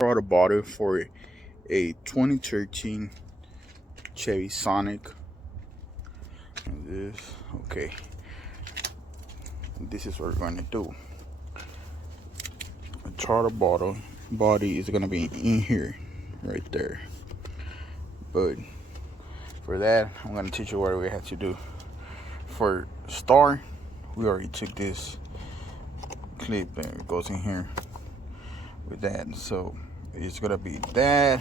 Throttle body for a 2013 Chevy Sonic. And this, okay. This is what we're going to do. The throttle body is going to be in here, right there. But for that, I'm going to teach you what we have to do. For start, we already took this clip and it goes in here with that. So it's gonna be that,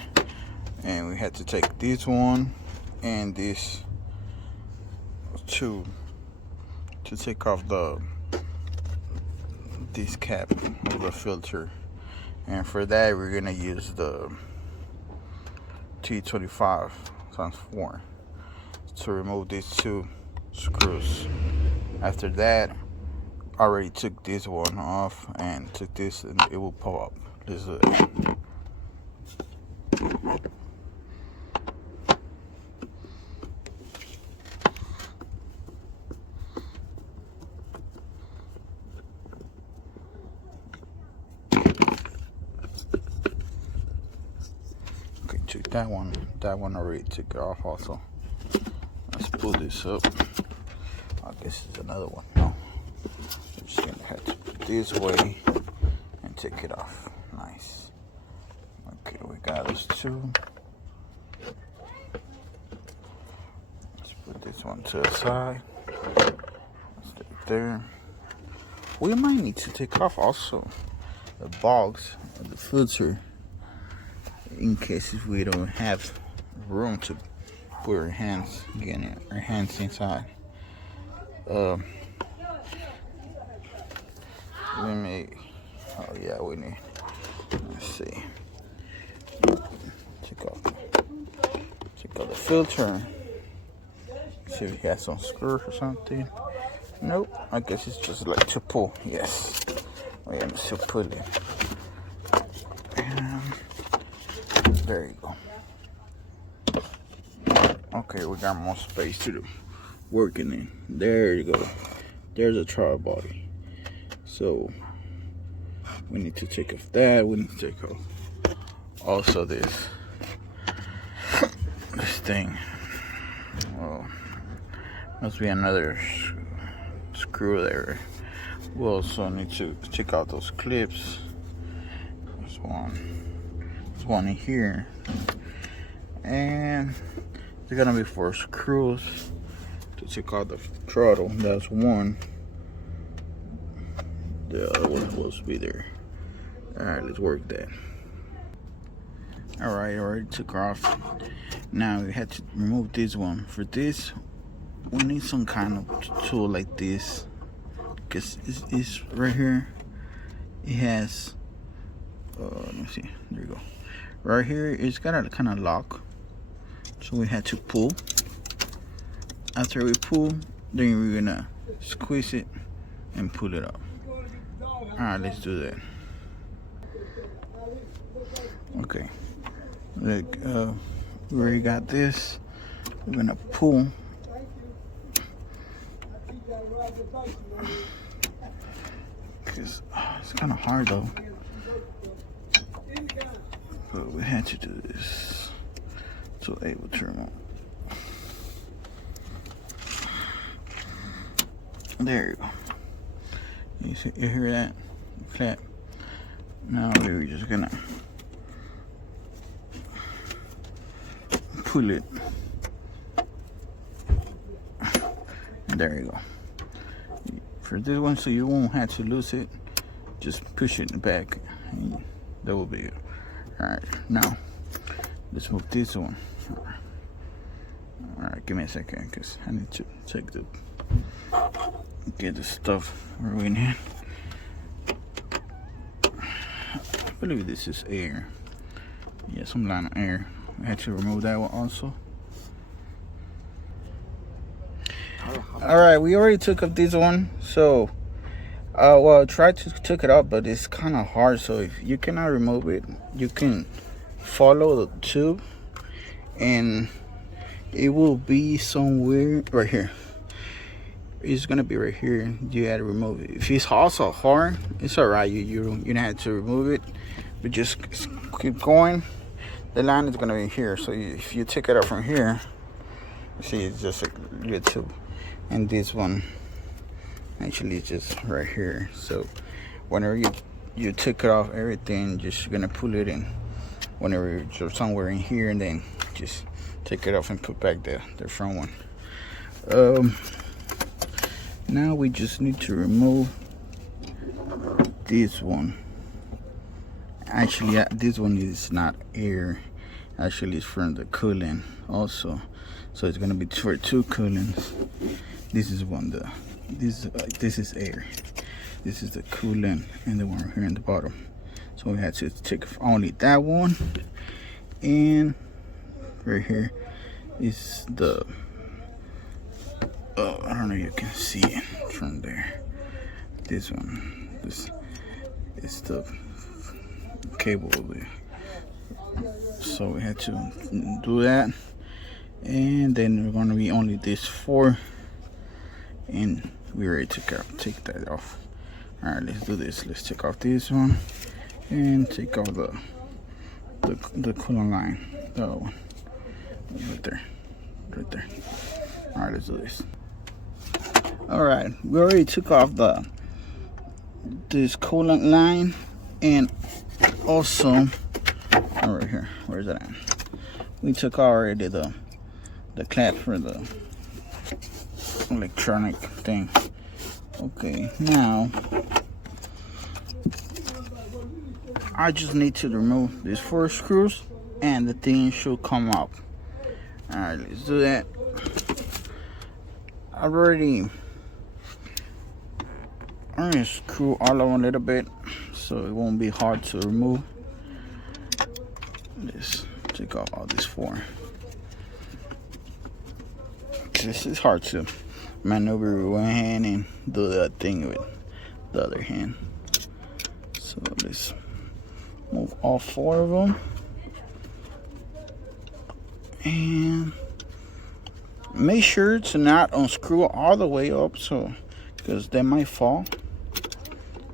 and we had to take this one and this two to take off this cap of the filter. And for that, we're gonna use the T25 times 4 to remove these two screws. After that, I already took this one off and took this, and it will pop up. This is it. Okay, took that one. That one already took it off also. Let's pull this up. I guess it's another one. No. I'm just gonna have to put this way and take it off. Nice. Okay, we got those two. Let's put this one to the side. Stay there. We might need to take off also the box of the filter in case if we don't have room to put our hands, getting our hands inside. Let me. Oh yeah, we need. Let's see. Check out the filter. See if it has some screws or something. Nope. I guess it's just like to pull. Yes. Oh yeah, I'm still pulling. And there you go. Okay, we got more space to do. Working in. There you go. There's a throttle body. So we need to take off that. We need to take off also this thing. Well, must be another screw there. We also need to check out those clips. There's one in here, and there's gonna be 4 screws to check out the throttle. That's one. The other one's supposed to be there. Alright, let's work that. Alright, already took off. Now we had to remove this one. For this, we need some kind of tool like this, because it's right here. It has let me see, there you go. Right here, it's got a kind of lock, so we had to pull. After we pull, then we're gonna squeeze it and pull it up. Alright, let's do that. Okay, look, we already got this. We're gonna pull. Cause it's kind of hard though, but we had to do this to be able to remove. There you go. You hear that? Clap. Now we're just gonna pull it. There you go. For this one, so you won't have to lose it, just push it in the back, and that will be it. Alright, now let's move this one. Alright, give me a second, because I need to get the stuff where we need. I believe this is air. Yeah, some line of air. We had to remove that one also. Alright, we already took up this one. So well, try to take it out, but it's kind of hard. So if you cannot remove it, you can follow the tube and it will be somewhere right here. It's gonna be right here. You had to remove it. If it's also hard, it's alright. You don't have to remove it, but just keep going. The line is gonna be here, so if you take it out from here, you see it's just a little tube, and this one actually is just right here. So whenever you take it off everything, just gonna pull it in whenever you're somewhere in here, and then just take it off and put back the front one. Now we just need to remove this one. Actually, this one is not air. Actually, it's from the coolant also. So it's gonna be for 2 coolants. This is this is air. This is the coolant, and the one right here in the bottom. So we had to take only that one, and right here is the I don't know if you can see it from there. This one, this is the cable there. So we had to do that, and then we're gonna be only this 4, and we already take that off. All right, let's do this. Let's take off this one and take off the coolant line. That one right there. All right, let's do this. All right, we already took off this coolant line, and also right here, where's that at? We took already the clamp for the electronic thing. Okay, now I just need to remove these 4 screws, and the thing should come up. All right, let's do that. I've already screw all of them a little bit, so it won't be hard to remove. Let's take off all these 4. This is hard to maneuver with one hand and do that thing with the other hand. So let's move all 4 of them, and make sure to not unscrew all the way up, so because they might fall,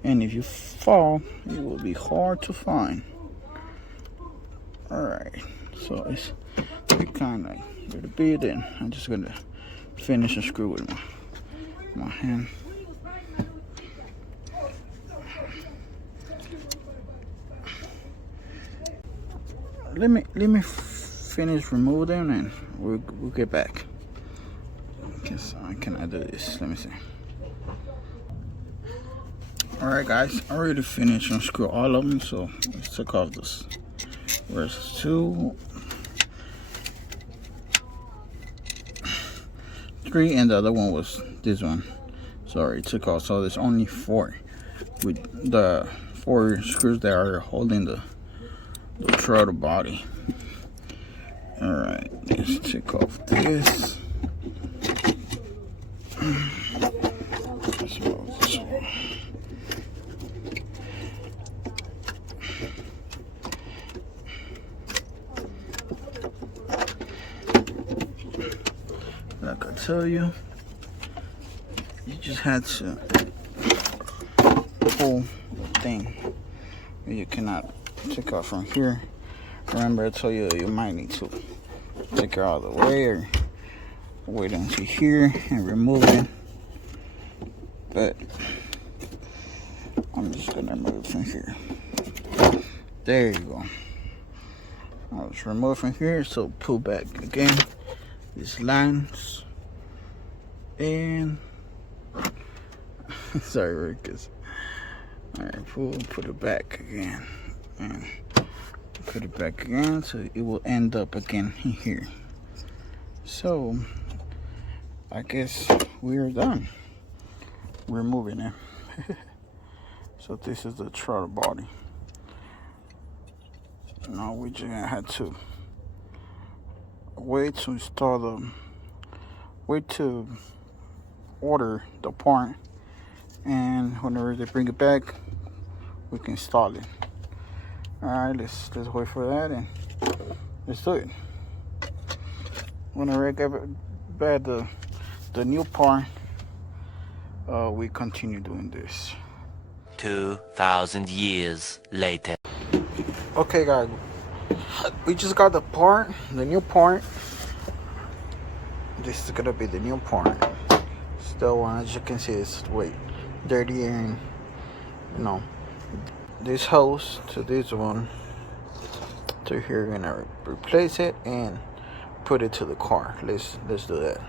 and if you fall, it will be hard to find. All right, so it's kind of like a little bit, and I'm just gonna finish and screw with my hand. Let me finish remove them, and we'll get back. Guess I cannot do this. Let me see. All right, guys, I already finished and screw all of them. So let's take off this. Where's 2, 3, and the other one was this one. Sorry, took off. So there's only 4 with the 4 screws that are holding the throttle body. All right, let's take off this. Like I tell you, you just had to pull the thing. You cannot take off from here. Remember, I told you you might need to take it all the way, or wait until here and remove it. But I'm just gonna remove it from here. There you go. I'll just remove from here. So pull back again these lines, and sorry, Rickers. All right, put it back again, and put it back again, so it will end up again in here. So I guess we're done removing it. So this is the throttle body. Now we just had to wait to order the part, and whenever they bring it back, we can install it. All right, let's wait for that, and let's do it. Whenever I get back the new part, we continue doing this. 2,000 years later. Okay guys, we just got the part, the new part. This is gonna be the new part. Still one, as you can see, it's dirty, and you know, this hose to this one to here, gonna replace it and put it to the car. Let's do that.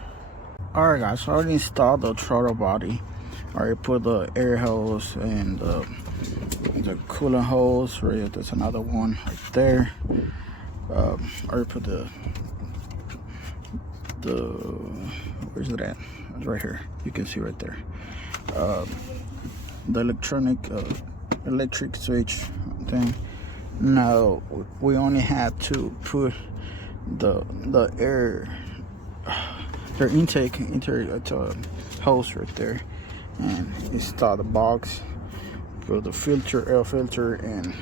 Alright guys, so I already installed the throttle body. I already put the air hose and the coolant hose. Right, there's another one right there. I already put the where's it at? It's right here. You can see right there. The electric switch thing. Now we only have to put the air intake into a hose right there, and install the box for the air filter, and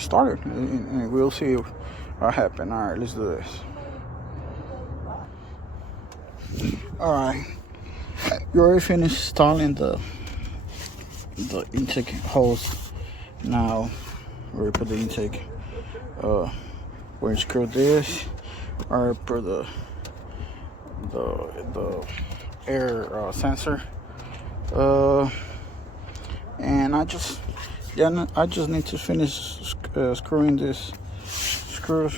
start it, and we'll see what happens. All right, let's do this. All right, you already finished installing the intake hose. Now we put the intake. We screw this. Or put the air sensor. And I just need to finish screwing this screws.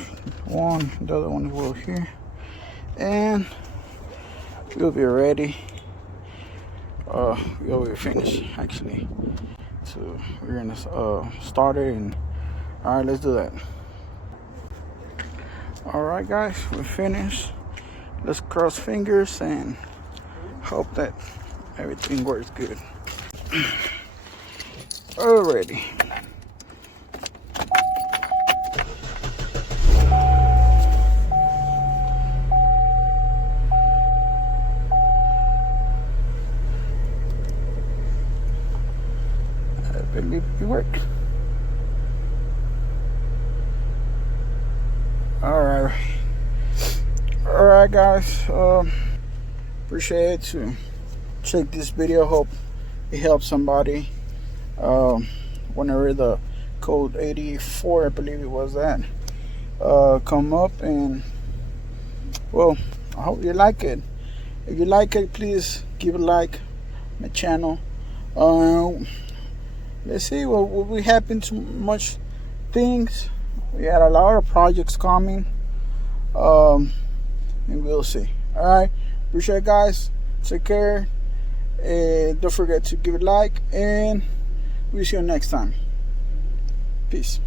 One, the other one will here, and we'll be ready. We'll be finished actually. So we're gonna start it, and all right, let's do that. All right, guys, we're finished. Let's cross fingers and hope that everything works good. Alrighty. I believe it worked. Alright guys, appreciate to check this video. Hope it helps somebody. Whenever the code 84, I believe it was that, come up, and well, I hope you like it. If you like it, please give a like my channel. Let's see what will happen to much things. We had a lot of projects coming, and we'll see. All right, appreciate it, guys. Take care, and don't forget to give it a like, and we'll see you next time. Peace.